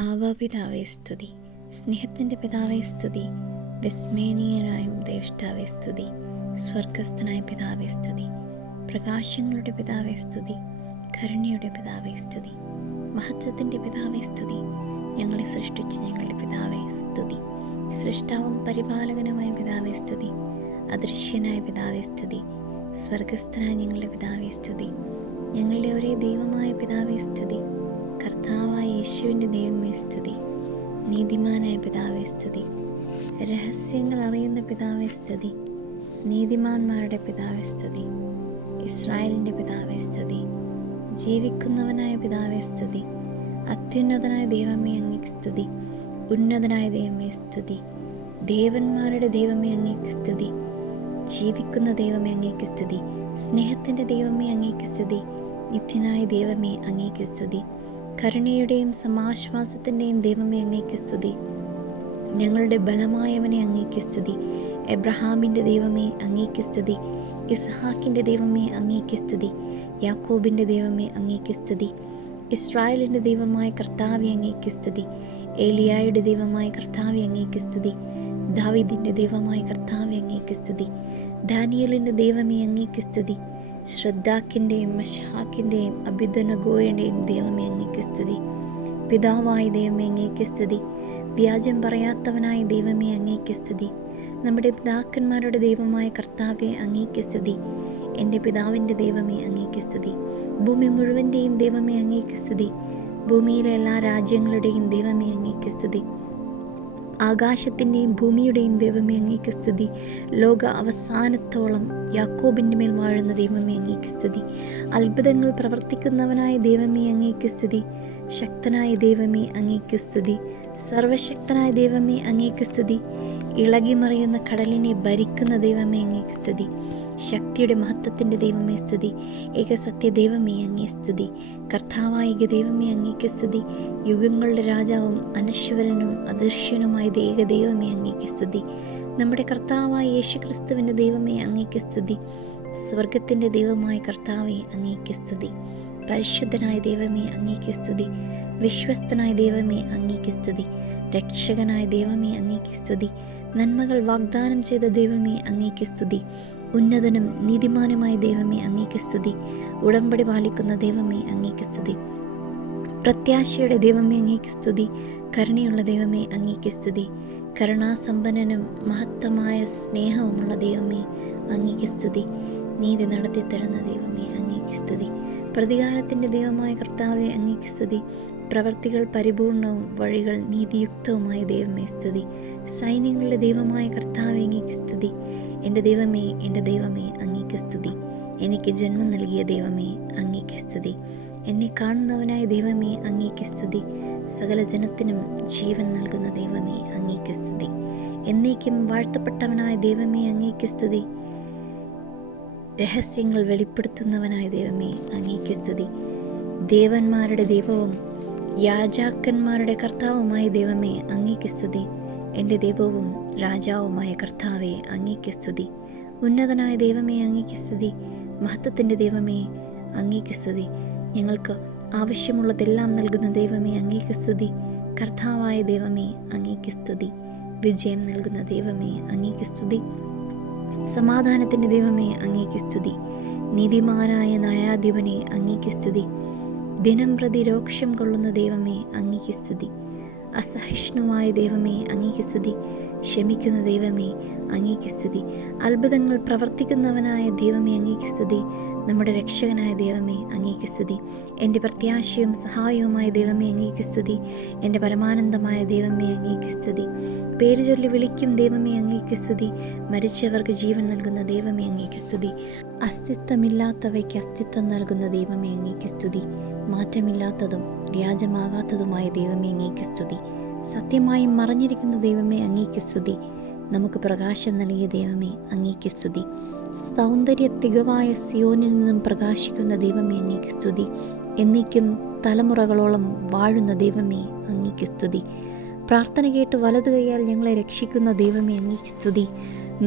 ആവാ പിതാവേ സ്തുതി, സ്നേഹത്തിൻ്റെ പിതാവേ സ്തുതി, വിസ്മയനീയനായും ദേഷ്ടാവേ സ്തുതി, സ്വർഗസ്ഥനായ പിതാവേ സ്തുതി, പ്രകാശങ്ങളുടെ പിതാവേ സ്തുതി, കരുണയുടെ പിതാവേ സ്തുതി, മഹത്വത്തിൻ്റെ പിതാവേ സ്തുതി, ഞങ്ങളെ സൃഷ്ടിച്ച് ഞങ്ങളുടെ പിതാവേ സ്തുതി, സൃഷ്ടാവും പരിപാലകനുമായ പിതാവേ സ്തുതി, അദൃശ്യനായ പിതാവേ സ്തുതി, സ്വർഗസ്ഥനായ ഞങ്ങളുടെ പിതാവേ സ്തുതി, ഞങ്ങളുടെ ഒരേ ദൈവമായ പിതാവേ സ്തുതി, കർത്താവായ യേശുവിൻ്റെ ദൈവമേ സ്തുതി, നീതിമാനായ പിതാവേ സ്തുതി, രഹസ്യങ്ങൾ അറിയുന്ന പിതാവേ സ്തുതി, നീതിമാന്മാരുടെ പിതാവേ സ്തുതി, ഇസ്രായേലിൻ്റെ പിതാവേ സ്തുതി, ജീവിക്കുന്നവനായ പിതാവേ സ്തുതി, അത്യുന്നതനായ ദൈവമേ അങ്ങേക്ക് സ്തുതി, ഉന്നതനായ ദൈവമേ സ്തുതി, ദേവന്മാരുടെ ദൈവമേ അങ്ങേക്ക് സ്തുതി, ജീവിക്കുന്ന ദൈവമേ അങ്ങേക്ക് സ്തുതി, സ്നേഹത്തിൻ്റെ ദൈവമേ അങ്ങേക്ക് സ്തുതി, നിത്യനായ ദൈവമേ അങ്ങേക്ക് സ്തുതി, കരുണയുടെയും സമാശ്വാസത്തിൻ്റെയും ദൈവമേ അങ്ങേക്ക് സ്തുതി, ഞങ്ങളുടെ ബലമായവനെ അങ്ങേക്ക് സ്തുതി, എബ്രഹാമിൻ്റെ ദൈവമേ അങ്ങേക്ക് സ്തുതി, ഇസ്ഹാക്കിൻ്റെ ദൈവമേ അങ്ങേക്ക് സ്തുതി, യാക്കോബിൻ്റെ ദൈവമേ അങ്ങേക്ക് സ്തുതി, ഇസ്രായേലിൻ്റെ ദൈവമായ കർത്താവെ അങ്ങേക്ക് സ്തുതി, ഏലിയായുടെ ദൈവമായ കർത്താവെ അങ്ങേക്ക് സ്തുതി, ദാവീദിൻ്റെ ദൈവമായ കർത്താവെ അങ്ങേക്ക് സ്തുതി, ദാനിയേലിൻ്റെ ദൈവമേ അങ്ങേക്ക് സ്തുതി, ശ്രദ്ധാക്കിൻ്റെയും മെശാക്കിൻ്റെയും അബിദനഗോയുടെയും ദൈവമേ അങ്ങേക്ക് സ്തുതി, പിതാവായ ദൈവമേ അങ്ങേക്ക് സ്തുതി, വ്യാജം പറയാത്തവനായ ദൈവമേ അങ്ങേക്ക് സ്തുതി, നമ്മുടെ പിതാക്കന്മാരുടെ ദൈവമായ കർത്താവെ അങ്ങേക്ക് സ്തുതി, എൻ്റെ പിതാവിൻ്റെ ദൈവമേ അങ്ങേക്ക് സ്തുതി, ഭൂമി മുഴുവൻ്റെയും ദൈവമേ അങ്ങേക്ക് സ്തുതി, ഭൂമിയിലെ എല്ലാ രാജ്യങ്ങളുടെയും ദൈവമേ അങ്ങേക്ക് സ്തുതി, ആകാശത്തിൻ്റെയും ഭൂമിയുടെയും ദൈവമേ അങ്ങേക്ക് സ്തുതി, ലോക അവസാനത്തോളം യാക്കോബിൻ്റെ മേൽ വാഴുന്ന ദൈവമേ അങ്ങേക്ക് സ്തുതി, അത്ഭുതങ്ങൾ പ്രവർത്തിക്കുന്നവനായ ദൈവമേ അങ്ങേക്ക് സ്തുതി, ശക്തനായ ദൈവമേ അങ്ങേക്ക് സ്തുതി, സർവശക്തനായ ദൈവമേ അങ്ങേക്ക് സ്തുതി, ഇളകിമറിയുന്ന കടലിനെ ഭരിക്കുന്ന ദൈവമേ അങ്ങേക്ക് സ്തുതി, ശക്തിയുടെ മഹത്വത്തിൻ്റെ ദൈവമേ സ്തുതി, ഏകസത്യ ദൈവമേ അങ്ങേ സ്തുതി, കർത്താവായ ദൈവമേ അങ്ങേക്ക് സ്തുതി, യുഗങ്ങളുടെ രാജാവും അനശ്വരനും അദൃശ്യനുമായ ഏക ദൈവമേ അങ്ങേക്ക് സ്തുതി, നമ്മുടെ കർത്താവായ യേശുക്രിസ്തുവിൻ്റെ ദൈവമേ അങ്ങേക്ക് സ്തുതി, സ്വർഗത്തിൻ്റെ ദൈവമായ കർത്താവെ അങ്ങേക്ക് സ്തുതി, പരിശുദ്ധനായ ദൈവമേ അങ്ങേക്ക് സ്തുതി, വിശ്വസ്തനായ ദൈവമേ അങ്ങേക്ക് സ്തുതി, രക്ഷകനായ ദൈവമേ അങ്ങേക്ക് സ്തുതി, നന്മകൾ വാഗ്ദാനം ചെയ്ത ദൈവമേ അങ്ങേക്ക് സ്തുതി, ഉന്നതനും നീതിമാനുമായ ദൈവമേ അങ്ങേക്ക് സ്തുതി, ഉടമ്പടി പാലിക്കുന്ന ദൈവമേ അങ്ങേക്ക് സ്തുതി, പ്രത്യാശയുടെ ദൈവമേ അങ്ങേക്ക് സ്തുതി, കരുണയുള്ള ദൈവമേ അങ്ങേക്ക് സ്തുതി, കരുണാസമ്പന്നനും മഹത്തമായ സ്നേഹവുമുള്ള ദൈവമേ അങ്ങേക്ക് സ്തുതി, നീതി നടത്തി തരുന്ന ദൈവമേ അങ്ങേക്ക് സ്തുതി, പ്രതികാരത്തിൻ്റെ ദൈവമായ കർത്താവെ അങ്ങേക്ക് സ്തുതി, പ്രവർത്തികൾ പരിപൂർണവും വഴികൾ നീതിയുക്തവുമായ ദൈവമേ സ്തുതി, സൈന്യങ്ങളുടെ ദൈവമായ കർത്താവെ അങ്ങേക്ക് സ്തുതി, എൻ്റെ ദൈവമേ അങ്ങേക്ക് സ്തുതി, എനിക്ക് ജന്മം നൽകിയ ദൈവമേ അങ്ങേക്ക് സ്തുതി, എന്നെ കാണുന്നവനായ ദൈവമേ അങ്ങേക്ക് സ്തുതി, സകല ജനത്തിനും ജീവൻ നൽകുന്ന ദൈവമേ അങ്ങേക്ക് സ്തുതി, എന്നേക്കും വാഴ്ത്തപ്പെട്ടവനായ ദൈവമേ അങ്ങേക്ക് സ്തുതി, രഹസ്യങ്ങൾ വെളിപ്പെടുത്തുന്നവനായ ദൈവമേ അങ്ങേക്ക് സ്തുതി, ദേവന്മാരുടെ ദൈവവും യാജാക്കന്മാരുടെ കർത്താവുമായ ദൈവമേ അങ്ങേക്ക് സ്തുതി, എൻ്റെ ദൈവവും രാജാവുമായ കർത്താവെ അങ്ങേക്ക് സ്തുതി, ഉന്നതനായ ദൈവമേ അങ്ങേക്ക് സ്തുതി, മഹത്വത്തിൻ്റെ ദൈവമേ അങ്ങേക്ക് സ്തുതി, ഞങ്ങൾക്ക് ആവശ്യമുള്ളതെല്ലാം നൽകുന്ന ദൈവമേ അങ്ങേക്ക് സ്തുതി, കർത്താവായ ദൈവമേ അങ്ങേക്ക് സ്തുതി, വിജയം നൽകുന്ന ദൈവമേ അങ്ങേക്ക് സ്തുതി, സമാധാനത്തിൻ്റെ ദൈവമേ അങ്ങേക്ക് സ്തുതി, നീതിമാനായ ന്യായാധിപനെ അങ്ങേക്ക് സ്തുതി, ദിനം പ്രതി രോക്ഷം കൊള്ളുന്ന ദൈവമേ അങ്ങേക്ക് സ്തുതി, അസഹിഷ്ണുവായ ദൈവമേ അങ്ങേക്ക് സ്തുതി, ക്ഷമിക്കുന്ന ദൈവമേ അങ്ങേക്ക് സ്തുതി, അത്ഭുതങ്ങൾ പ്രവർത്തിക്കുന്നവനായ ദൈവമേ അങ്ങേക്ക് സ്തുതി, നമ്മുടെ രക്ഷകനായ ദൈവമേ അങ്ങേക്ക് സ്തുതി, എൻ്റെ പ്രത്യാശയും സഹായവുമായ ദൈവമേ അങ്ങേക്ക് സ്തുതി, എൻ്റെ പരമാനന്ദമായ ദൈവമേ അങ്ങേക്ക് സ്തുതി, പേര് ചൊല്ലി വിളിക്കും ദൈവമേ അങ്ങേക്ക് സ്തുതി, മരിച്ചവർക്ക് ജീവൻ നൽകുന്ന ദൈവമേ അങ്ങേക്ക് സ്തുതി, അസ്തിത്വമില്ലാത്തവയ്ക്ക് അസ്തിത്വം നൽകുന്ന ദൈവമേ അങ്ങേക്ക് സ്തുതി, മാറ്റമില്ലാത്തതും വ്യാജമാകാത്തതുമായ ദൈവമേ അങ്ങേക്ക് സ്തുതി, സത്യമായും മറഞ്ഞിരിക്കുന്ന ദൈവമേ അങ്ങേക്ക് സ്തുതി, നമുക്ക് പ്രകാശം നൽകിയ ദൈവമേ അങ്ങേക്ക് സ്തുതി, സൗന്ദര്യ തികവായ സിയോനിൽ നിന്നും പ്രകാശിക്കുന്ന ദൈവമേ അങ്ങേക്ക് സ്തുതി, എന്നേക്കും തലമുറകളോളം വാഴുന്ന ദൈവമേ അങ്ങേക്ക് സ്തുതി, പ്രാർത്ഥന കേട്ട് വലതു കൈയാൽ ഞങ്ങളെ രക്ഷിക്കുന്ന ദൈവമേ അങ്ങേക്ക് സ്തുതി,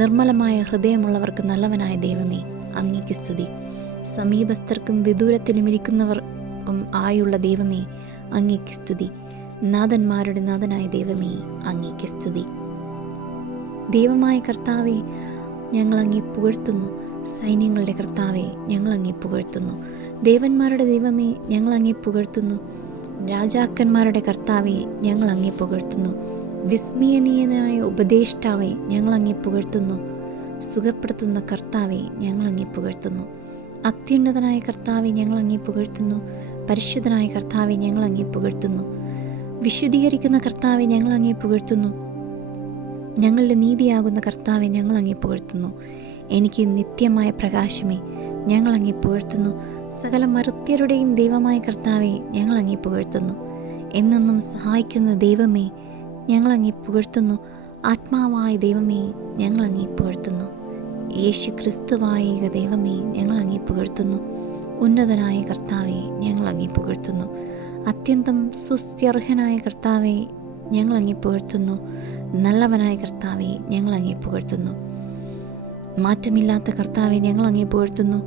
നിർമ്മലമായ ഹൃദയമുള്ളവർക്ക് നല്ലവനായ ദൈവമേ അങ്ങേക്ക് സ്തുതി, സമീപസ്ഥർക്കും വിദൂരത്തിലും ഇരിക്കുന്നവർക്കും ആയുള്ള ദൈവമേ അങ്ങേക്ക് സ്തുതി, നാഥന്മാരുടെ നാഥനായ ദൈവമേ, അങ്ങേക്ക് സ്തുതി. ദൈവമായ കർത്താവെ, ഞങ്ങൾ അങ്ങേ പുകഴ്ത്തുന്നു. സൈന്യങ്ങളുടെ കർത്താവെ, ഞങ്ങൾ അങ്ങേ പുകഴ്ത്തുന്നു. ദേവന്മാരുടെ ദൈവമേ, ഞങ്ങൾ അങ്ങേ പുകഴ്ത്തുന്നു. രാജാക്കന്മാരുടെ കർത്താവെ, ഞങ്ങൾ അങ്ങേ പുകഴ്ത്തുന്നു. വിസ്മയനീയനായ ഉപദേഷ്ടാവെ, ഞങ്ങൾ അങ്ങേ പുകഴ്ത്തുന്നു. സുഖപ്പെടുത്തുന്ന കർത്താവെ, ഞങ്ങൾ അങ്ങേ പുകഴ്ത്തുന്നു. അത്യുന്നതനായ കർത്താവെ, ഞങ്ങൾ അങ്ങേ പുകഴ്ത്തുന്നു. പരിശുദ്ധനായ കർത്താവെ, ഞങ്ങൾ അങ്ങേ പുകഴ്ത്തുന്നു. വിശുദ്ധീകരിക്കുന്ന കർത്താവെ, ഞങ്ങൾ അങ്ങേ പുകഴ്ത്തുന്നു. ഞങ്ങളുടെ നീതിയാകുന്ന കർത്താവെ, ഞങ്ങൾ അങ്ങേ പുകഴ്ത്തുന്നു. എനിക്ക് നിത്യമായ പ്രകാശമേ, ഞങ്ങൾ അങ്ങേ പുകഴ്ത്തുന്നു. സകല മർത്യരുടെയും ദൈവമായ കർത്താവെ, ഞങ്ങൾ അങ്ങേ പുകഴ്ത്തുന്നു. എന്നെന്നും സഹായിക്കുന്ന ദൈവമേ, ഞങ്ങൾ അങ്ങേ പുകഴ്ത്തുന്നു. ആത്മാവായ ദൈവമേ, ഞങ്ങൾ അങ്ങേ പുകഴ്ത്തുന്നു. യേശു ക്രിസ്തുവായ ദൈവമേ, ഞങ്ങൾ അങ്ങേ പുകഴ്ത്തുന്നു. ഉന്നതനായ കർത്താവെ, ഞങ്ങൾ അങ്ങേ പുകഴ്ത്തുന്നു. അത്യന്തം സ്തുത്യർഹനായ കർത്താവെ, ഞങ്ങൾ അങ്ങേ പുകഴ്ത്തുന്നു. നല്ലവനായ കർത്താവെ, ഞങ്ങൾ അങ്ങേ പുകഴ്ത്തുന്നു. മാറ്റമില്ലാത്ത കർത്താവെ, ഞങ്ങൾ അങ്ങേ പുകഴ്ത്തുന്നു.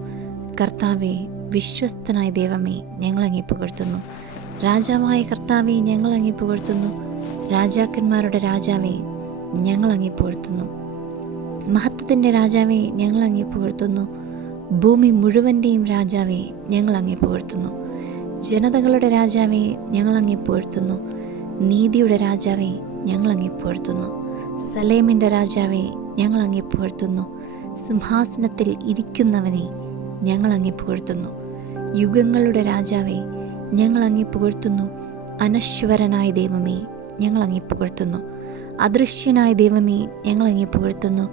കർത്താവെ, വിശ്വസ്തനായ ദൈവമേ, ഞങ്ങൾ അങ്ങേ പുകഴ്ത്തുന്നു. രാജാവായ കർത്താവെ, ഞങ്ങൾ അങ്ങേ പുകഴ്ത്തുന്നു. രാജാക്കന്മാരുടെ രാജാവേ, ഞങ്ങൾ അങ്ങേ പുകഴ്ത്തുന്നു. മഹത്വത്തിൻ്റെ രാജാവേ, ഞങ്ങൾ അങ്ങേ പുകഴ്ത്തുന്നു. ഭൂമി മുഴുവൻ്റെയും രാജാവേ, ഞങ്ങൾ അങ്ങേ പുകഴ്ത്തുന്നു. ജനതകളുടെ രാജാവേ, ഞങ്ങൾ അങ്ങേ പുകഴ്ത്തുന്നു. നീതിയുടെ രാജാവേ, ഞങ്ങൾ അങ്ങേ പുകഴ്ത്തുന്നു. സലേമിൻ്റെ രാജാവേ, ഞങ്ങൾ അങ്ങേ പുകഴ്ത്തുന്നു. സിംഹാസനത്തിൽ ഇരിക്കുന്നവനെ, ഞങ്ങൾ അങ്ങേ പുകഴ്ത്തുന്നു. യുഗങ്ങളുടെ രാജാവേ, ഞങ്ങൾ അങ്ങേ പുകഴ്ത്തുന്നു. അനശ്വരനായ ദൈവമേ, ഞങ്ങൾ അങ്ങേ പുകഴ്ത്തുന്നു. അദൃശ്യനായ ദൈവമേ, ഞങ്ങൾ അങ്ങേ പുകഴ്ത്തുന്നു.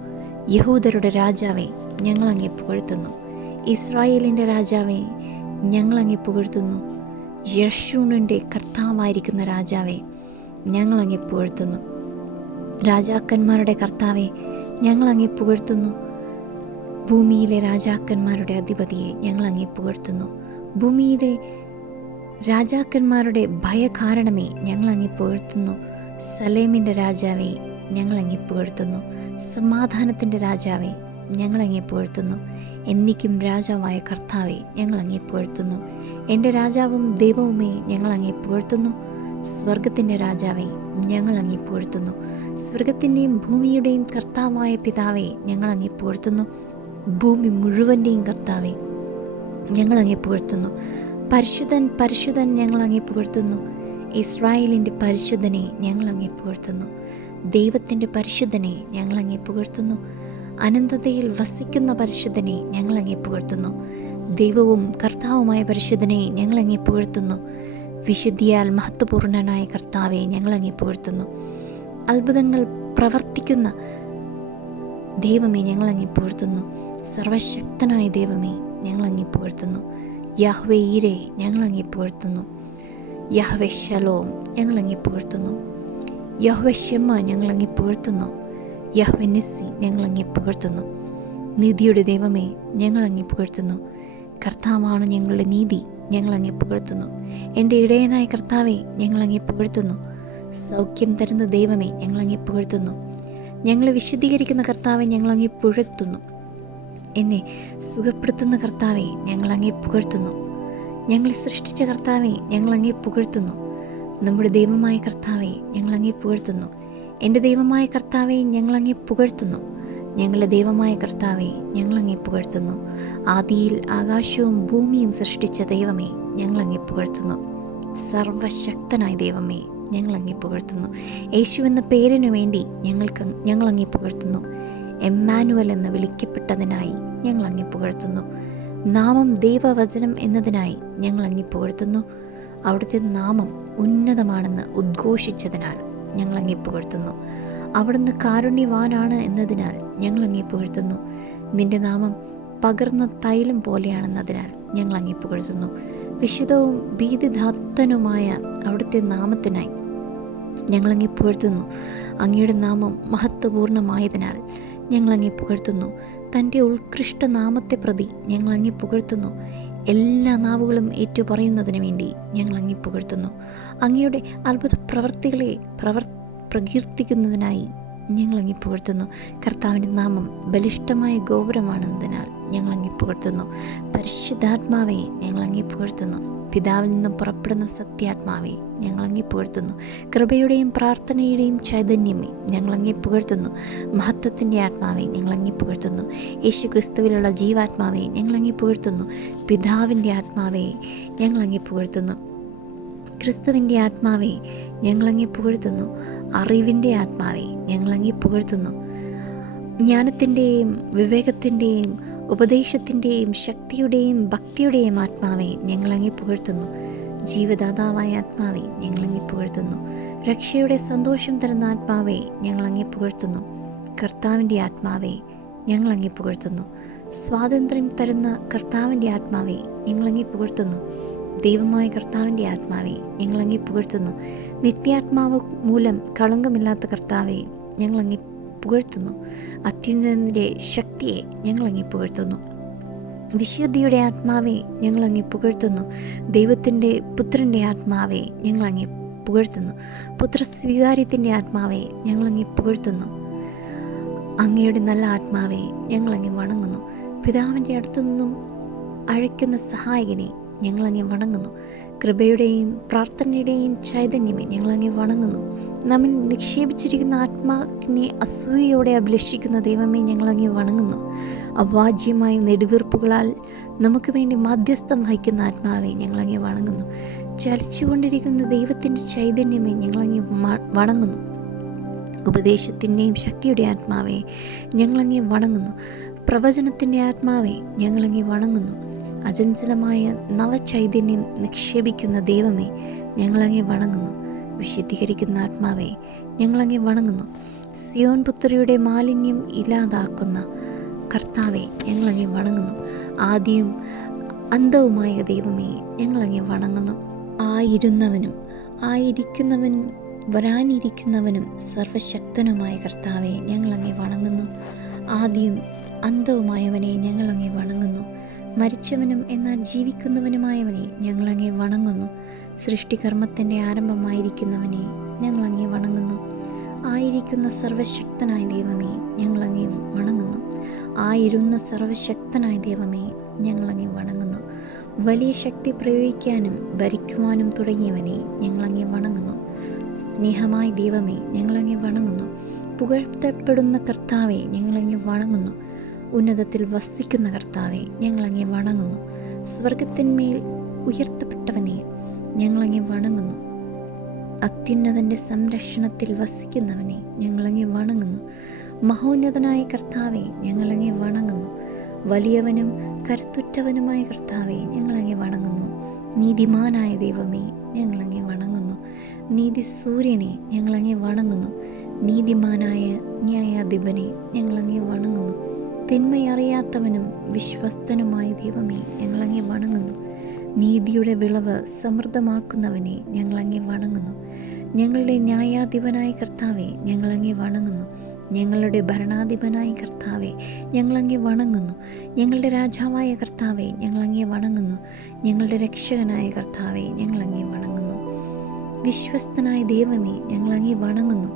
യഹൂദരുടെ രാജാവേ, ഞങ്ങൾ അങ്ങേ പുകഴ്ത്തുന്നു. ഇസ്രായേലിൻ്റെ രാജാവേ, ഞങ്ങൾ അങ്ങേ പുകഴ്ത്തുന്നു. യശൂണിൻ്റെ കർത്താവായിരിക്കുന്ന രാജാവേ, ഞങ്ങൾ അങ്ങേ പുകഴ്ത്തുന്നു. രാജാക്കന്മാരുടെ കർത്താവേ, ഞങ്ങൾ അങ്ങേ പുകഴ്ത്തുന്നു. ഭൂമിയിലെ രാജാക്കന്മാരുടെ അധിപതിയെ, ഞങ്ങൾ അങ്ങേ പുകഴ്ത്തുന്നു. ഭൂമിയിലെ രാജാക്കന്മാരുടെ ഭയകാരണമേ, ഞങ്ങൾ അങ്ങേ പുകഴ്ത്തുന്നു. സലേമിൻ്റെ രാജാവേ, ഞങ്ങൾ അങ്ങേ പുകഴ്ത്തുന്നു. സമാധാനത്തിൻ്റെ രാജാവേ, ഞങ്ങൾ അങ്ങേ പുകഴ്ത്തുന്നു. എന്നേക്കും രാജാവായ കർത്താവെ, ഞങ്ങൾ അങ്ങേ പുകഴ്ത്തുന്നു. എൻ്റെ രാജാവും ദൈവവുമേ, ഞങ്ങൾ അങ്ങേ പുകഴ്ത്തുന്നു. സ്വർഗത്തിൻ്റെ രാജാവേ, ഞങ്ങൾ അങ്ങേ പുകഴ്ത്തുന്നു. സ്വർഗത്തിൻ്റെയും ഭൂമിയുടെയും കർത്താവായ പിതാവേ, ഞങ്ങൾ അങ്ങേ പുകഴ്ത്തുന്നു. ഭൂമി മുഴുവൻ്റെയും കർത്താവേ, ഞങ്ങൾ അങ്ങേ പുകഴ്ത്തുന്നു. പരിശുദ്ധൻ പരിശുദ്ധൻ, ഞങ്ങൾ അങ്ങേ പുകഴ്ത്തുന്നു. ഇസ്രായേലിൻ്റെ പരിശുദ്ധനെ, ഞങ്ങൾ അങ്ങേ പുകഴ്ത്തുന്നു. ദൈവത്തിൻ്റെ പരിശുദ്ധനെ, ഞങ്ങൾ അങ്ങേ പുകഴ്ത്തുന്നു. അനന്തതയിൽ വസിക്കുന്ന പരിശുദ്ധനെ, ഞങ്ങൾ അങ്ങേ പുകഴ്ത്തുന്നു. ദൈവവും കർത്താവുമായ പരിശുദ്ധനെ, ഞങ്ങൾ അങ്ങേ പുകഴ്ത്തുന്നു. വിശുദ്ധിയാൽ മഹത്വപൂർണനായ കർത്താവെ, ഞങ്ങൾ അങ്ങേ പുകഴ്ത്തുന്നു. അത്ഭുതങ്ങൾ പ്രവർത്തിക്കുന്ന ദൈവമേ, ഞങ്ങൾ അങ്ങേ പുകഴ്ത്തുന്നു. സർവശക്തനായ ദൈവമേ, ഞങ്ങൾ അങ്ങേ പുകഴ്ത്തുന്നു. യാഹ്വേ ഈരേ, ഞങ്ങൾ അങ്ങേ പുകഴ്ത്തുന്നു. യാഹ്വേ ശലോം, ഞങ്ങൾ അങ്ങേ പുകഴ്ത്തുന്നു. യാഹ്വേ ഷെമ്മ, ഞങ്ങൾ അങ്ങേ പുകഴ്ത്തുന്നു. യാഹ്വേ നിസ്സി, ഞങ്ങൾ അങ്ങേ പുകഴ്ത്തുന്നു. നീതിയുടെ ദൈവമേ, ഞങ്ങൾ അങ്ങേ പുകഴ്ത്തുന്നു. കർത്താവാണ് ഞങ്ങളുടെ നീതി, ഞങ്ങൾ അങ്ങേ പുകഴ്ത്തുന്നു. എൻ്റെ ഇടയനായ കർത്താവെ, ഞങ്ങൾ അങ്ങേ പുകഴ്ത്തുന്നു. സൗഖ്യം തരുന്ന ദൈവമേ, ഞങ്ങൾ അങ്ങേ പുകഴ്ത്തുന്നു. ഞങ്ങളെ വിശുദ്ധീകരിക്കുന്ന കർത്താവെ, ഞങ്ങൾ അങ്ങേ പുകഴ്ത്തുന്നു. എന്നെ സുഖപ്പെടുത്തുന്ന കർത്താവെ, ഞങ്ങൾ അങ്ങേ പുകഴ്ത്തുന്നു. ഞങ്ങളെ സൃഷ്ടിച്ച കർത്താവെ, ഞങ്ങൾ അങ്ങേ പുകഴ്ത്തുന്നു. നമ്മുടെ ദൈവമായ കർത്താവെ, ഞങ്ങൾ അങ്ങേ പുകഴ്ത്തുന്നു. എൻ്റെ ദൈവമായ കർത്താവെ, ഞങ്ങൾ അങ്ങേ പുകഴ്ത്തുന്നു. ഞങ്ങളുടെ ദൈവമായ കർത്താവെ, ഞങ്ങൾ അങ്ങേ പുകഴ്ത്തുന്നു. ആദിയിൽ ആകാശവും ഭൂമിയും സൃഷ്ടിച്ച ദൈവമേ, ഞങ്ങൾ അങ്ങേ പുകഴ്ത്തുന്നു. സർവശക്തനായ ദൈവമേ, ഞങ്ങൾ അങ്ങേ പുകഴ്ത്തുന്നു. യേശു എന്ന പേരിനു വേണ്ടി ഞങ്ങൾ അങ്ങേ പുകഴ്ത്തുന്നു. എമ്മാനുവൽ എന്ന് വിളിക്കപ്പെട്ടതിനായി ഞങ്ങൾ അങ്ങേ പുകഴ്ത്തുന്നു. നാമം ദൈവവചനം എന്നതിനായി ഞങ്ങൾ അങ്ങേ പുകഴ്ത്തുന്നു. അവിടുത്തെ നാമം ഉന്നതമാണെന്ന് ഉദ്ഘോഷിച്ചതിനാൽ ഞങ്ങൾ അങ്ങേ പുകഴ്ത്തുന്നു. അവിടുന്ന് കാരുണ്യവാനാണ് എന്നതിനാൽ ഞങ്ങൾ അങ്ങേ പുകഴ്ത്തുന്നു. നിന്റെ നാമം പകർന്ന തൈലം പോലെയാണെന്നതിനാൽ ഞങ്ങൾ അങ്ങേ പുകഴ്ത്തുന്നു. വിശുദ്ധവും ഭീതിദാത്തനുമായ അവിടുത്തെ നാമത്തിനായി ഞങ്ങൾ അങ്ങേ പുകഴ്ത്തുന്നു. അങ്ങയുടെ നാമം മഹത്വപൂർണമായതിനാൽ ഞങ്ങൾ അങ്ങേ പുകഴ്ത്തുന്നു. തൻ്റെ ഉത്കൃഷ്ട നാമത്തെ പ്രതി ഞങ്ങൾ അങ്ങേ പുകഴ്ത്തുന്നു. എല്ലാ നാവുകളും ഏറ്റുപറയുന്നതിന് വേണ്ടി ഞങ്ങൾ അങ്ങേ പുകഴ്ത്തുന്നു. അങ്ങയുടെ അത്ഭുത പ്രവർത്തികളെ പ്രകീർത്തിക്കുന്നതിനായി ഞങ്ങൾ അങ്ങേ പുകഴ്ത്തുന്നു. കർത്താവിൻ്റെ നാമം ബലിഷ്ഠമായ ഗോപുരമാണെന്നതിനാൽ ഞങ്ങൾ അങ്ങേ പുകഴ്ത്തുന്നു. പരിശുദ്ധാത്മാവെ, ഞങ്ങൾ അങ്ങേ പുകഴ്ത്തുന്നു. പിതാവിൽ നിന്നും പുറപ്പെടുന്ന സത്യാത്മാവേ, ഞങ്ങളങ്ങേ പുകഴ്ത്തുന്നു. കൃപയുടെയും പ്രാർത്ഥനയുടെയും ചൈതന്യമേ, ഞങ്ങളങ്ങേ പുകഴ്ത്തുന്നു. മഹത്വത്തിൻ്റെ ആത്മാവേ, ഞങ്ങളങ്ങേ പുകഴ്ത്തുന്നു. യേശു ക്രിസ്തുവിലുള്ള ജീവാത്മാവേ, ഞങ്ങളങ്ങേ പുകഴ്ത്തുന്നു. പിതാവിൻ്റെ ആത്മാവേ, ഞങ്ങളങ്ങേ പുകഴ്ത്തുന്നു. ക്രിസ്തുവിൻ്റെ ആത്മാവേ, ഞങ്ങളങ്ങേ പുകഴ്ത്തുന്നു. അറിവിൻ്റെ ആത്മാവേ, ഞങ്ങളങ്ങേ പുകഴ്ത്തുന്നു. ജ്ഞാനത്തിൻ്റെയും വിവേകത്തിൻ്റെയും ഉപദേശത്തിൻ്റെയും ശക്തിയുടെയും ഭക്തിയുടെയും ആത്മാവേ, ഞങ്ങളങ്ങേ പുകഴ്ത്തുന്നു. ജീവദാതാവായ ആത്മാവേ, ഞങ്ങളങ്ങേ പുകഴ്ത്തുന്നു. രക്ഷയുടെ സന്തോഷം തരുന്ന ആത്മാവേ, ഞങ്ങളങ്ങേ പുകഴ്ത്തുന്നു. കർത്താവിൻ്റെ ആത്മാവേ, ഞങ്ങളങ്ങേ പുകഴ്ത്തുന്നു. സ്വാതന്ത്ര്യം തരുന്ന കർത്താവിൻ്റെ ആത്മാവേ, ഞങ്ങളങ്ങേ പുകഴ്ത്തുന്നു. ദൈവമായ കർത്താവിൻ്റെ ആത്മാവേ, ഞങ്ങളങ്ങേ പുകഴ്ത്തുന്നു. നിത്യാത്മാവ് മൂലം കളങ്കമില്ലാത്ത കർത്താവേ, ഞങ്ങളങ്ങേ പുകഴ്ത്തുന്നു. അത്യുന്നതൻ്റെ ശക്തിയെ ഞങ്ങളങ്ങേ പുകഴ്ത്തുന്നു. വിശുദ്ധിയുടെ ആത്മാവേ, ഞങ്ങളങ്ങേ പുകഴ്ത്തുന്നു. ദൈവത്തിൻ്റെ പുത്രൻ്റെ ആത്മാവേ, ഞങ്ങളങ്ങേ പുകഴ്ത്തുന്നു. പുത്രസ്വീകാര്യത്തിൻ്റെ ആത്മാവേ, ഞങ്ങളങ്ങേ പുകഴ്ത്തുന്നു. അങ്ങയുടെ നല്ല ആത്മാവേ, ഞങ്ങളങ്ങേ വണങ്ങുന്നു. പിതാവിൻ്റെ അടുത്തുനിന്നും അழைക്കുന്ന സഹായകനെ ഞങ്ങളങ്ങേ വണങ്ങുന്നു. കൃപയുടെയും പ്രാർത്ഥനയുടെയും ചൈതന്യമേ, ഞങ്ങളങ്ങേ വണങ്ങുന്നു. നമ്മിൽ നിക്ഷേപിച്ചിരിക്കുന്ന ആത്മാവിനെ അസൂയയോടെ അഭിലഷിക്കുന്ന ദൈവമേ, ഞങ്ങളങ്ങേ വണങ്ങുന്നു. അവാജ്യമായ നെടുവീർപ്പുകളാൽ നമുക്ക് വേണ്ടി മാധ്യസ്ഥം വഹിക്കുന്ന ആത്മാവെ, ഞങ്ങളങ്ങേ വണങ്ങുന്നു. ചലിച്ചുകൊണ്ടിരിക്കുന്ന ദൈവത്തിൻ്റെ ചൈതന്യമേ, ഞങ്ങളങ്ങേ വണങ്ങുന്നു. ഉപദേശത്തിൻ്റെയും ശക്തിയുടെ ആത്മാവെ, ഞങ്ങളങ്ങേ വണങ്ങുന്നു. പ്രവചനത്തിൻ്റെ ആത്മാവെ, ഞങ്ങളങ്ങേ വണങ്ങുന്നു. അചഞ്ചലമായ നവചൈതന്യം നിക്ഷേപിക്കുന്ന ദൈവമേ, ഞങ്ങളങ്ങേ വണങ്ങുന്നു. വിശുദ്ധീകരിക്കുന്ന ആത്മാവെ, ഞങ്ങളങ്ങേ വണങ്ങുന്നു. സിയോൻ പുത്രിയുടെ മാലിന്യം ഇല്ലാതാക്കുന്ന കർത്താവെ, ഞങ്ങളങ്ങേ വണങ്ങുന്നു. ആദിയും അന്തവുമായ ദൈവമേ, ഞങ്ങളങ്ങേ വണങ്ങുന്നു. ആയിരുന്നവനും ആയിരിക്കുന്നവനും വരാനിരിക്കുന്നവനും സർവശക്തനുമായ കർത്താവെ, ഞങ്ങളങ്ങേ വണങ്ങുന്നു. ആദിയും അന്തവുമായവനെ, ഞങ്ങളങ്ങേ വണങ്ങുന്നു. മരിച്ചവനും എന്നാൽ ജീവിക്കുന്നവനുമായവനെ, ഞങ്ങളങ്ങേ വണങ്ങുന്നു. സൃഷ്ടികർമ്മത്തിൻ്റെ ആരംഭമായിരിക്കുന്നവനെ, ഞങ്ങളങ്ങേ വണങ്ങുന്നു. ആയിരിക്കുന്ന സർവശക്തനായ ദൈവമേ, ഞങ്ങളങ്ങേ വണങ്ങുന്നു. ആയിരുന്ന സർവശക്തനായ ദൈവമേ, ഞങ്ങളങ്ങേ വണങ്ങുന്നു. വലിയ ശക്തി പ്രയോഗിക്കാനും ഭരിക്കുവാനും തുടങ്ങിയവനെ, ഞങ്ങളങ്ങേ വണങ്ങുന്നു. സ്നേഹമായ ദൈവമേ, ഞങ്ങളങ്ങേ വണങ്ങുന്നു. പുകഴ്ത്തപ്പെടുന്ന കർത്താവെ, ഞങ്ങളങ്ങേ വണങ്ങുന്നു. ഉന്നതത്തിൽ വസിക്കുന്ന കർത്താവെ, ഞങ്ങളങ്ങേ വണങ്ങുന്നു. സ്വർഗത്തിന്മേൽ ഉയർത്തപ്പെട്ടവനെ, ഞങ്ങളങ്ങേ വണങ്ങുന്നു. അത്യുന്നതൻ്റെ സംരക്ഷണത്തിൽ വസിക്കുന്നവനെ, ഞങ്ങളങ്ങേ വണങ്ങുന്നു. മഹോന്നതനായ കർത്താവെ, ഞങ്ങളങ്ങേ വണങ്ങുന്നു. വലിയവനും കരുത്തുറ്റവനുമായ കർത്താവെ, ഞങ്ങളങ്ങേ വണങ്ങുന്നു. നീതിമാനായ ദൈവമേ, ഞങ്ങളങ്ങേ വണങ്ങുന്നു. നീതി സൂര്യനെ, ഞങ്ങളങ്ങേ വണങ്ങുന്നു. നീതിമാനായ ന്യായാധിപനെ, ഞങ്ങളങ്ങേ വണങ്ങുന്നു. തിന്മയറിയാത്തവനും വിശ്വസ്തനുമായ ദൈവമേ, ഞങ്ങളങ്ങേ വണങ്ങുന്നു. നീതിയുടെ വിളവ് സമൃദ്ധമാക്കുന്നവനെ, ഞങ്ങളങ്ങേ വണങ്ങുന്നു. ഞങ്ങളുടെ ന്യായാധിപനായ കർത്താവെ, ഞങ്ങളങ്ങേ വണങ്ങുന്നു. ഞങ്ങളുടെ ഭരണാധിപനായ കർത്താവെ, ഞങ്ങളങ്ങേ വണങ്ങുന്നു. ഞങ്ങളുടെ രാജാവായ കർത്താവെ, ഞങ്ങളങ്ങേ വണങ്ങുന്നു. ഞങ്ങളുടെ രക്ഷകനായ കർത്താവെ, ഞങ്ങളങ്ങേ വണങ്ങുന്നു. വിശ്വസ്തനായ ദൈവമേ, ഞങ്ങളങ്ങേ വണങ്ങുന്നു.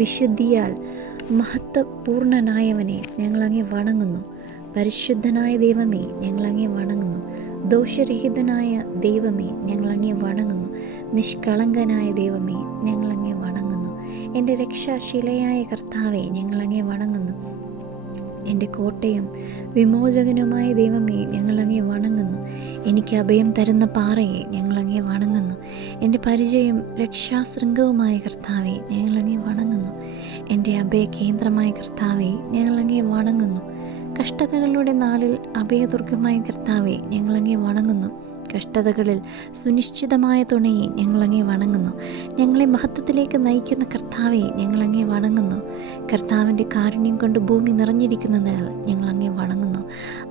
വിശുദ്ധിയാൽ മഹത്വപൂർണനായവനെ, ഞങ്ങളങ്ങേ വണങ്ങുന്നു. പരിശുദ്ധനായ ദൈവമേ, ഞങ്ങളങ്ങേ വണങ്ങുന്നു. ദോഷരഹിതനായ ദൈവമേ, ഞങ്ങളങ്ങേ വണങ്ങുന്നു. നിഷ്കളങ്കനായ ദൈവമേ, ഞങ്ങളങ്ങേ വണങ്ങുന്നു. എൻ്റെ രക്ഷാശിലയായ കർത്താവെ, ഞങ്ങളങ്ങേ വണങ്ങുന്നു. എൻ്റെ കോട്ടയും വിമോചകനുമായ ദൈവമേ, ഞങ്ങളങ്ങേ വണങ്ങുന്നു. എനിക്ക് അഭയം തരുന്ന പാറയെ, ഞങ്ങളങ്ങേ വണങ്ങുന്നു. എൻ്റെ പരിചയം രക്ഷാശൃംഗവുമായ കർത്താവെ, ഞങ്ങളങ്ങേ വണങ്ങുന്നു. എൻ്റെ അഭയകേന്ദ്രമായ കർത്താവെ, ഞങ്ങളങ്ങേ വണങ്ങുന്നു. കഷ്ടതകളുടെ നാളിൽ അഭയദുർഗമായ കർത്താവെ, ഞങ്ങളങ്ങേ വണങ്ങുന്നു. കഷ്ടതകളിൽ സുനിശ്ചിതമായ തുണയെ, ഞങ്ങളങ്ങേ വണങ്ങുന്നു. ഞങ്ങളെ മഹത്വത്തിലേക്ക് നയിക്കുന്ന കർത്താവെ, ഞങ്ങളങ്ങേ വണങ്ങുന്നു. കർത്താവിൻ്റെ കാരുണ്യം കൊണ്ട് ഭൂമി നിറഞ്ഞിരിക്കുന്നതിനാൽ ഞങ്ങളങ്ങേ വണങ്ങുന്നു.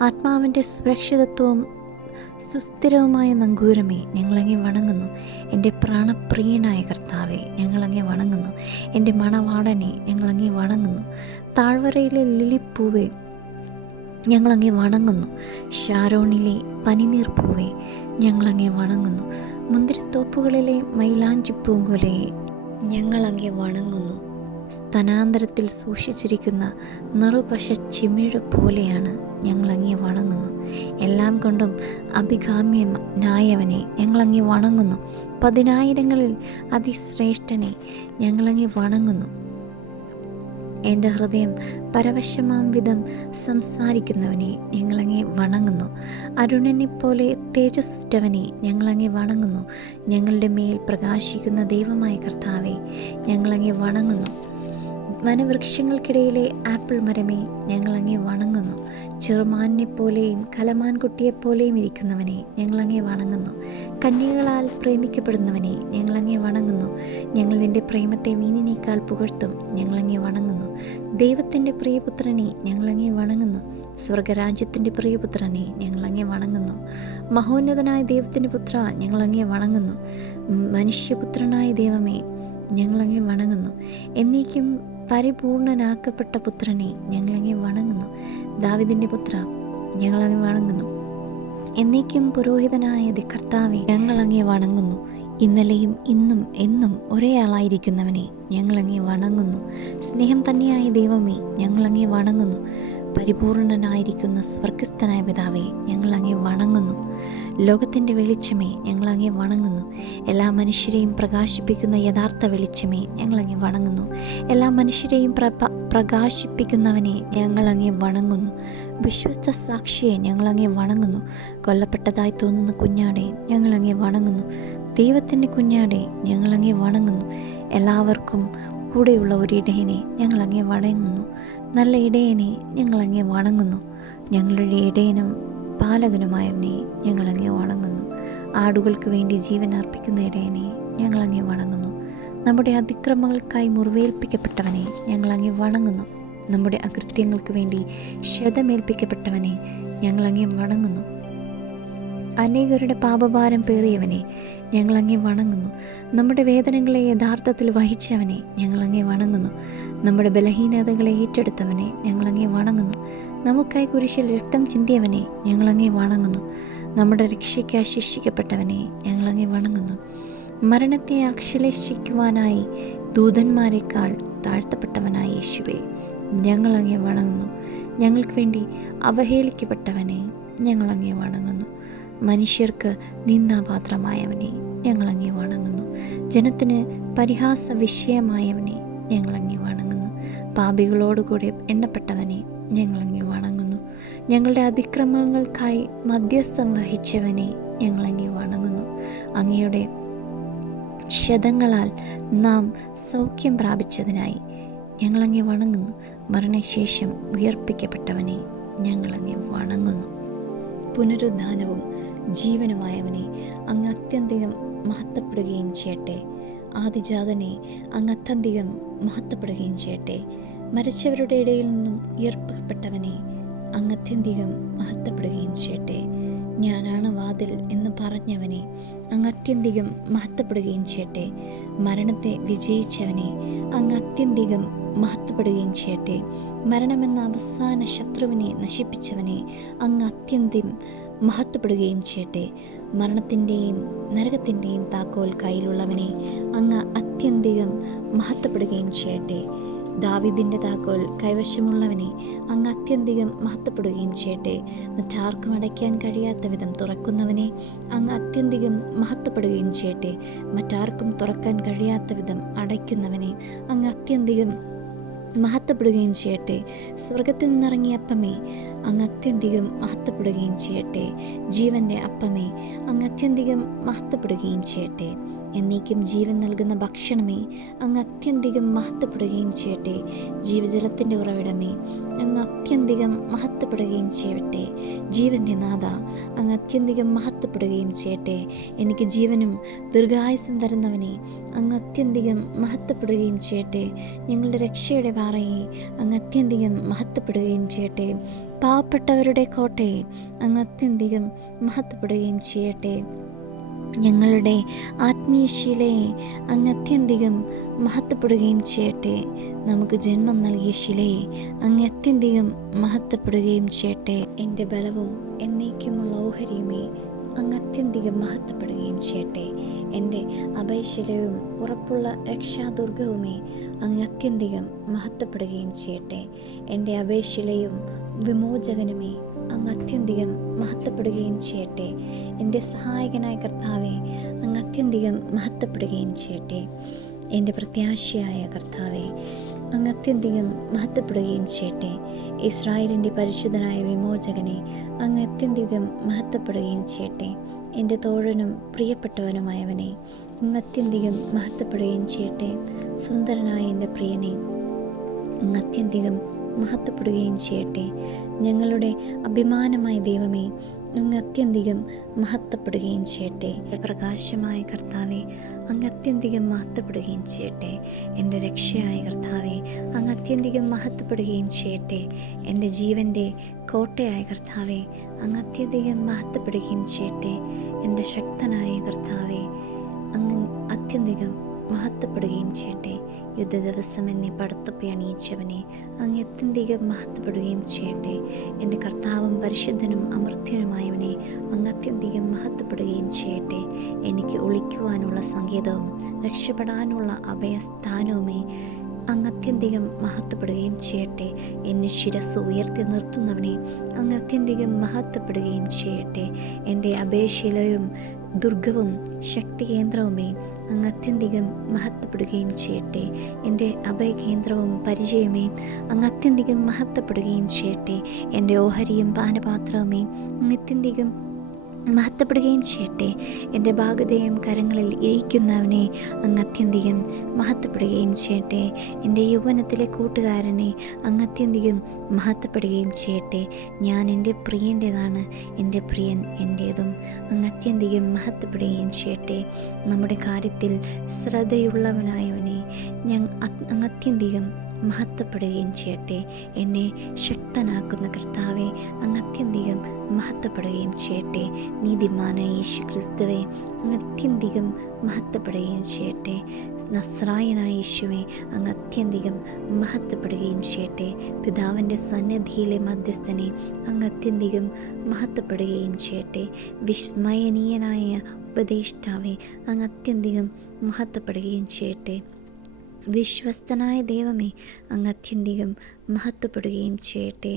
ആത്മാവിൻ്റെ സുരക്ഷിതത്വവും സുസ്ഥിരവുമായ നങ്കൂരമേ, ഞങ്ങളങ്ങേ വണങ്ങുന്നു. എൻ്റെ പ്രാണപ്രിയനായ കർത്താവെ, ഞങ്ങളങ്ങേ വണങ്ങുന്നു. എൻ്റെ മണവാളനെ, ഞങ്ങളങ്ങേ വണങ്ങുന്നു. താഴ്വരയിലെ ലിലിപ്പൂവേ, ഞങ്ങളങ്ങേ വണങ്ങുന്നു. ഷാരോണിലെ പനിനീർ പൂവേ, ഞങ്ങളങ്ങേ വണങ്ങുന്നു. മുന്തിരിത്തോപ്പുകളിലെ മൈലാഞ്ചിപ്പൂങ്കുലയെ, ഞങ്ങളങ്ങേ വണങ്ങുന്നു. സ്തനാന്തരത്തിൽ സൂക്ഷിച്ചിരിക്കുന്ന നറുപശ ചിമിഴ് പോലെയാണ് ഞങ്ങളങ്ങേ വണങ്ങുന്നു. എല്ലാം കൊണ്ടും അഭികാമ്യനായവനെ ഞങ്ങളങ്ങേ വണങ്ങുന്നു. 10,000-ങ്ങളിൽ അതിശ്രേഷ്ഠനെ ഞങ്ങളങ്ങേ വണങ്ങുന്നു. എൻ്റെ ഹൃദയം പരവശമാം വിധം സംസാരിക്കുന്നവനെ ഞങ്ങളങ്ങേ വണങ്ങുന്നു. അരുണനെപ്പോലെ തേജസ്സുറ്റവനെ ഞങ്ങളങ്ങേ വണങ്ങുന്നു. ഞങ്ങളുടെ മേൽ പ്രകാശിക്കുന്ന ദൈവമായ കർത്താവെ ഞങ്ങളങ്ങേ വണങ്ങുന്നു. വനവൃക്ഷങ്ങൾക്കിടയിലെ ആപ്പിൾ മരമേ ഞങ്ങളങ്ങേ വണങ്ങുന്നു. ചെറുമാനിനെപ്പോലെയും കലമാൻകുട്ടിയെപ്പോലെയും ഇരിക്കുന്നവനെ ഞങ്ങളങ്ങേ വണങ്ങുന്നു. കന്യകളാൽ പ്രേമിക്കപ്പെടുന്നവനെ ഞങ്ങളങ്ങേ വണങ്ങുന്നു. ഞങ്ങൾ നിൻ്റെ പ്രേമത്തെ വീഞ്ഞിനേക്കാൾ പുകഴ്ത്തും. ഞങ്ങളങ്ങേ വണങ്ങുന്നു. ദൈവത്തിൻ്റെ പ്രിയപുത്രനെ ഞങ്ങളങ്ങേ വണങ്ങുന്നു. സ്വർഗരാജ്യത്തിൻ്റെ പ്രിയപുത്രനെ ഞങ്ങളങ്ങേ വണങ്ങുന്നു. മഹോന്നതനായ ദൈവത്തിൻ്റെ പുത്ര ഞങ്ങളങ്ങേ വണങ്ങുന്നു. മനുഷ്യപുത്രനായ ദൈവമേ ഞങ്ങളങ്ങേ വണങ്ങുന്നു. എന്നേക്കും പരിപൂർണനാക്കപ്പെട്ട പുത്രനെ ഞങ്ങളങ്ങേ വണങ്ങുന്നു. ദാവീദിൻ്റെ പുത്ര ഞങ്ങളങ്ങേ വണങ്ങുന്നു. എന്നേക്കും പുരോഹിതനായ കർത്താവെ ഞങ്ങളങ്ങേ വണങ്ങുന്നു. ഇന്നലെയും ഇന്നും എന്നും ഒരേ ആളായിരിക്കുന്നവനെ ഞങ്ങളങ്ങേ വണങ്ങുന്നു. സ്നേഹം തന്നെയായ ദൈവമേ ഞങ്ങളങ്ങേ വണങ്ങുന്നു. പരിപൂർണനായിരിക്കുന്ന സ്വർഗസ്ഥനായ പിതാവേ ഞങ്ങളങ്ങേ വണങ്ങുന്നു. ലോകത്തിൻ്റെ വെളിച്ചമേ ഞങ്ങളങ്ങേ വണങ്ങുന്നു. എല്ലാ മനുഷ്യരെയും പ്രകാശിപ്പിക്കുന്ന യഥാർത്ഥ വെളിച്ചമേ ഞങ്ങളങ്ങേ വണങ്ങുന്നു. എല്ലാ മനുഷ്യരെയും പ്രകാശിപ്പിക്കുന്നവനെ ഞങ്ങളങ്ങേ വണങ്ങുന്നു. വിശ്വസ്ത സാക്ഷിയെ ഞങ്ങളങ്ങേ വണങ്ങുന്നു. കൊല്ലപ്പെട്ടതായി തോന്നുന്ന കുഞ്ഞാടെ ഞങ്ങളങ്ങേ വണങ്ങുന്നു. ദൈവത്തിൻ്റെ കുഞ്ഞാടെ ഞങ്ങളങ്ങേ വണങ്ങുന്നു. എല്ലാവർക്കും കൂടെയുള്ള ഒരു ഇടയനെ ഞങ്ങളങ്ങേ വണങ്ങുന്നു. നല്ല ഇടയനെ ഞങ്ങളങ്ങേ വണങ്ങുന്നു. ഞങ്ങളുടെ ഇടയനും പാലകനുമായവനെ ഞങ്ങളങ്ങേ വണങ്ങുന്നു. ആടുകൾക്ക് വേണ്ടി ജീവൻ അർപ്പിക്കുന്ന ഇടയനെ ഞങ്ങളങ്ങേ വണങ്ങുന്നു. നമ്മുടെ അതിക്രമങ്ങൾക്കായി മുറിവേൽപ്പിക്കപ്പെട്ടവനെ ഞങ്ങളങ്ങേ വണങ്ങുന്നു. നമ്മുടെ അകൃത്യങ്ങൾക്ക് വേണ്ടി ക്ഷതമേൽപ്പിക്കപ്പെട്ടവനെ ഞങ്ങളങ്ങേ വണങ്ങുന്നു. അനേകരുടെ പാപഭാരം പേറിയവനെ ഞങ്ങളങ്ങേ വണങ്ങുന്നു. നമ്മുടെ വേദനകളെ യഥാർത്ഥത്തിൽ വഹിച്ചവനെ ഞങ്ങളങ്ങേ വണങ്ങുന്നു. നമ്മുടെ ബലഹീനതകളെ ഏറ്റെടുത്തവനെ ഞങ്ങളങ്ങേ വണങ്ങുന്നു. നമുക്കായി കുരിശിൽ രക്തം ചിന്തിയവനെ ഞങ്ങളങ്ങേ വണങ്ങുന്നു. നമ്മുടെ രക്ഷയ്ക്കായി ശിക്ഷിക്കപ്പെട്ടവനെ ഞങ്ങളങ്ങേ വണങ്ങുന്നു. മരണത്തെ അശ്ലേഷിക്കുവാനായി ദൂതന്മാരെക്കാൾ താഴ്ത്തപ്പെട്ടവനായ യേശുവേ ഞങ്ങളങ്ങേ വണങ്ങുന്നു. ഞങ്ങൾക്ക് വേണ്ടി അവഹേളിക്കപ്പെട്ടവനെ ഞങ്ങളങ്ങേ വണങ്ങുന്നു. മനുഷ്യർക്ക് നിന്ദാപാത്രമായവനെ ഞങ്ങളങ്ങേ വണങ്ങുന്നു. ജനത്തിന് പരിഹാസ വിഷയമായവനെ ഞങ്ങളങ്ങേ വണങ്ങുന്നു. പാപികളോടുകൂടെ എണ്ണപ്പെട്ടവനെ ഞങ്ങളങ്ങേ വണങ്ങുന്നു. ഞങ്ങളുടെ അതിക്രമങ്ങൾക്കായി മധ്യസ്ഥം വഹിച്ചവനെ ഞങ്ങളങ്ങേ വണങ്ങുന്നു. അങ്ങയുടെ ക്ഷതങ്ങളാൽ നാം സൗഖ്യം പ്രാപിച്ചതിനായി ഞങ്ങളങ്ങേ വണങ്ങുന്നു. മരണശേഷം ഉയർപ്പിക്കപ്പെട്ടവനെ ഞങ്ങളങ്ങേ വണങ്ങുന്നു. പുനരുദ്ധാനവും ജീവനുമായവനെ അങ്ങ് അത്യന്തികം മഹത്വപ്പെടുകയും ചെയ്യട്ടെ. ആദിജാതനെ അങ്ങ് അത്യന്തികം മഹത്വപ്പെടുകയും ചെയ്യട്ടെ. മരിച്ചവരുടെ ഇടയിൽ നിന്നും ഉയർത്തപ്പെട്ടവനെ അങ്ങ് അത്യന്തികം മഹത്വപ്പെടുകയും ചെയ്യട്ടെ. ഞാനാണ് വാതിൽ എന്ന് പറഞ്ഞവനെ അങ്ങ് അത്യന്തികം മഹത്വപ്പെടുകയും ചെയ്യട്ടെ. മരണത്തെ വിജയിച്ചവനെ അങ്ങ് അത്യന്തികം മഹത്വപ്പെടുകയും ചെയ്യട്ടെ. മരണമെന്ന അവസാന ശത്രുവിനെ നശിപ്പിച്ചവനെ അങ്ങ് അത്യന്തികം മഹത്വപ്പെടുകയും ചെയ്യട്ടെ. മരണത്തിൻ്റെയും നരകത്തിൻ്റെയും താക്കോൽ കയ്യിലുള്ളവനെ അങ്ങ് അത്യന്തികം മഹത്വപ്പെടുകയും ചെയ്യട്ടെ. ദാവീദിൻ്റെ താക്കോൽ കൈവശമുള്ളവനെ അങ്ങ് അത്യന്തികം മഹത്വപ്പെടുകയും ചെയ്യട്ടെ. മറ്റാർക്കും അടയ്ക്കാൻ കഴിയാത്ത വിധം തുറക്കുന്നവനെ അങ്ങ് അത്യന്തികം മഹത്വപ്പെടുകയും ചെയ്യട്ടെ. മറ്റാർക്കും തുറക്കാൻ കഴിയാത്ത വിധം അടയ്ക്കുന്നവനെ അങ്ങ് അത്യന്തികം മഹത്വപ്പെടുകയും ചെയ്യട്ടെ. സ്വർഗത്തിൽ നിന്നിറങ്ങിയ അപ്പമേ അങ്ങ് അത്യന്തികം മഹത്വപ്പെടുകയും ചെയ്യട്ടെ. ജീവൻ്റെ അപ്പമേ അങ്ങ് അത്യന്തികം മഹത്വപ്പെടുകയും ചെയ്യട്ടെ. എന്നേക്കും ജീവൻ നൽകുന്ന ഭക്ഷണമേ അങ്ങ് അത്യന്തികം മഹത്വപ്പെടുകയും ചെയ്യട്ടെ. ജീവജലത്തിൻ്റെ ഉറവിടമേ അങ്ങ് അത്യന്തികം മഹത്വപ്പെടുകയും ചെയ്യട്ടെ. ജീവൻ്റെ നാഥ അങ്ങ് അത്യന്തികം മഹത്വപ്പെടുകയും ചെയ്യട്ടെ. എനിക്ക് ജീവനും ദീർഘായുസ്സും തരുന്നവനെ അങ്ങ് അത്യന്തികം മഹത്വപ്പെടുകയും ചെയ്യട്ടെ. ഞങ്ങളുടെ രക്ഷയുടെ പാറയെ അങ്ങ് അത്യന്തികം മഹത്വപ്പെടുകയും ചെയ്യട്ടെ. പാവപ്പെട്ടവരുടെ കോട്ടയെ അങ്ങ് അത്യന്തികം മഹത്വപ്പെടുകയും ചെയ്യട്ടെ. ഞങ്ങളുടെ ആത്മീയശിലയെ അങ്ങ് അത്യന്തികം മഹത്വപ്പെടുകയും ചെയ്യട്ടെ. നമുക്ക് ജന്മം നൽകിയ ശിലയെ അങ്ങ് അത്യന്തികം മഹത്വപ്പെടുകയും ചെയ്യട്ടെ. എൻ്റെ ബലവും എന്നേക്കുമുള്ള ഓഹരിയുമേ അങ്ങ് അത്യന്തികം മഹത്വപ്പെടുകയും ചെയ്യട്ടെ. എൻ്റെ അഭയശിലയും ഉറപ്പുള്ള രക്ഷാദുർഗവുമേ അങ്ങ് അത്യന്തികം മഹത്വപ്പെടുകയും ചെയ്യട്ടെ. എൻ്റെ അഭയശിലയും വിമോചകനുമേ അങ്ങ് അത്യന്തികം മഹത്വപ്പെടുകയും ചെയ്യട്ടെ. എൻ്റെ സഹായകനായ കർത്താവെ, അങ്ങ് അത്യന്തികം മഹത്വപ്പെടുകയും ചെയ്യട്ടെ. എൻ്റെ പ്രത്യാശയായ കർത്താവെ, അങ്ങ് അത്യന്തികം മഹത്വപ്പെടുകയും ചെയ്യട്ടെ. ഇസ്രായേലിൻ്റെ പരിശുദ്ധനായ വിമോചകനെ, അങ്ങ് അത്യന്തികം മഹത്വപ്പെടുകയും ചെയ്യട്ടെ. എൻ്റെ തോഴനും പ്രിയപ്പെട്ടവനുമായവനെ, അങ്ങ് അത്യന്തികം മഹത്വപ്പെടുകയും ചെയ്യട്ടെ. സുന്ദരനായ എൻ്റെ പ്രിയനെ, അങ്ങ് അത്യന്തികം മഹത്വപ്പെടുകയും ചെയ്യട്ടെ. ഞങ്ങളുടെ അഭിമാനമായ ദൈവമേ, അങ്ങ് അത്യന്തികം മഹത്വപ്പെടുകയും ചെയ്യട്ടെ. പ്രകാശമായ കർത്താവെ, അങ്ങ് അത്യന്തികം മഹത്വപ്പെടുകയും ചെയ്യട്ടെ. എൻ്റെ രക്ഷയായ കർത്താവെ, അങ്ങ് അത്യന്തികം മഹത്വപ്പെടുകയും ചെയ്യട്ടെ. എൻ്റെ ജീവൻ്റെ കോട്ടയായ കർത്താവെ, അങ്ങ് അത്യന്തികം മഹത്വപ്പെടുകയും ചെയ്യട്ടെ. എൻ്റെ ശക്തനായ കർത്താവെ, അങ്ങ് അത്യന്തികം മഹത്വപ്പെടുകയും ചെയ്യട്ടെ. യുദ്ധ ദിവസം എന്നെ പടത്തൊപ്പി അണിയിച്ചവനെ, അങ്ങ് അത്യന്തികം മഹത്വപ്പെടുകയും ചെയ്യട്ടെ. എൻ്റെ കർത്താവും പരിശുദ്ധനും അമർത്യനുമായവനെ, അങ്ങ് അത്യന്തികം മഹത്വപ്പെടുകയും ചെയ്യട്ടെ. എനിക്ക് ഒളിക്കുവാനുള്ള സങ്കേതവും രക്ഷപ്പെടാനുള്ള അഭയസ്ഥാനവുമേ, അങ്ങ് അത്യന്തികം മഹത്വപ്പെടുകയും ചെയ്യട്ടെ. എന്നെ ശിരസ് ഉയർത്തി നിർത്തുന്നവനെ, അങ്ങ് അത്യന്തികം മഹത്വപ്പെടുകയും ചെയ്യട്ടെ. എൻ്റെ അഭയശിലയും ദുർഗവും ശക്തികേന്ദ്രവുമേ, അങ്ങ് അത്യന്തികം മഹത്വപ്പെടുകയും ചെയ്യട്ടെ. എൻ്റെ അഭയകേന്ദ്രവും പരിചയമേ, അങ്ങ് അത്യന്തികം മഹത്വപ്പെടുകയും ചെയ്യട്ടെ. എൻ്റെ ഓഹരിയും പാനപാത്രവുമേ, അങ്ങ് അത്യന്തികം മഹത്വപ്പെടുകയും ചെയ്യട്ടെ. എൻ്റെ ഭാഗതയും കരങ്ങളിൽ ഇരിക്കുന്നവനെ, അങ്ങ് അത്യന്തികം മഹത്വപ്പെടുകയും ചെയ്യട്ടെ. എൻ്റെ യൗവനത്തിലെ കൂട്ടുകാരനെ, അങ്ങ് അത്യന്തികം മഹത്വപ്പെടുകയും ചെയ്യട്ടെ. ഞാൻ എൻ്റെ പ്രിയൻ്റേതാണ്, എൻ്റെ പ്രിയൻ എൻ്റേതും, അങ്ങ് അത്യന്തികം മഹത്വപ്പെടുകയും ചെയ്യട്ടെ. നമ്മുടെ കാര്യത്തിൽ ശ്രദ്ധയുള്ളവനായവനെ, അങ്ങ് അത്യന്തികം മഹത്വപ്പെടുകയും ചെയ്യട്ടെ. എന്നെ ശക്തനാക്കുന്ന കർത്താവെ, അങ്ങ് അത്യന്തികം മഹത്വപ്പെടുകയും ചെയ്യട്ടെ. നീതിമാനായ യേശു ക്രിസ്തുവെ, അങ്ങ് അത്യന്തികം മഹത്വപ്പെടുകയും ചെയ്യട്ടെ. നസ്രായനായ യേശുവെ, അങ്ങ് അത്യന്തികം മഹത്വപ്പെടുകയും ചെയ്യട്ടെ. പിതാവിൻ്റെ സന്നിധിയിലെ മധ്യസ്ഥനെ, അങ്ങ് അത്യന്തികം മഹത്വപ്പെടുകയും ചെയ്യട്ടെ. വിസ്മയനീയനായ ഉപദേഷ്ടാവെ, അങ്ങ് അത്യന്തികം മഹത്വപ്പെടുകയും ചെയ്യട്ടെ. വിശ്വസ്തനായ ദൈവമേ, അങ്ങ് അത്യന്തികം മഹത്വപ്പെടുകയും ചെയ്യട്ടെ.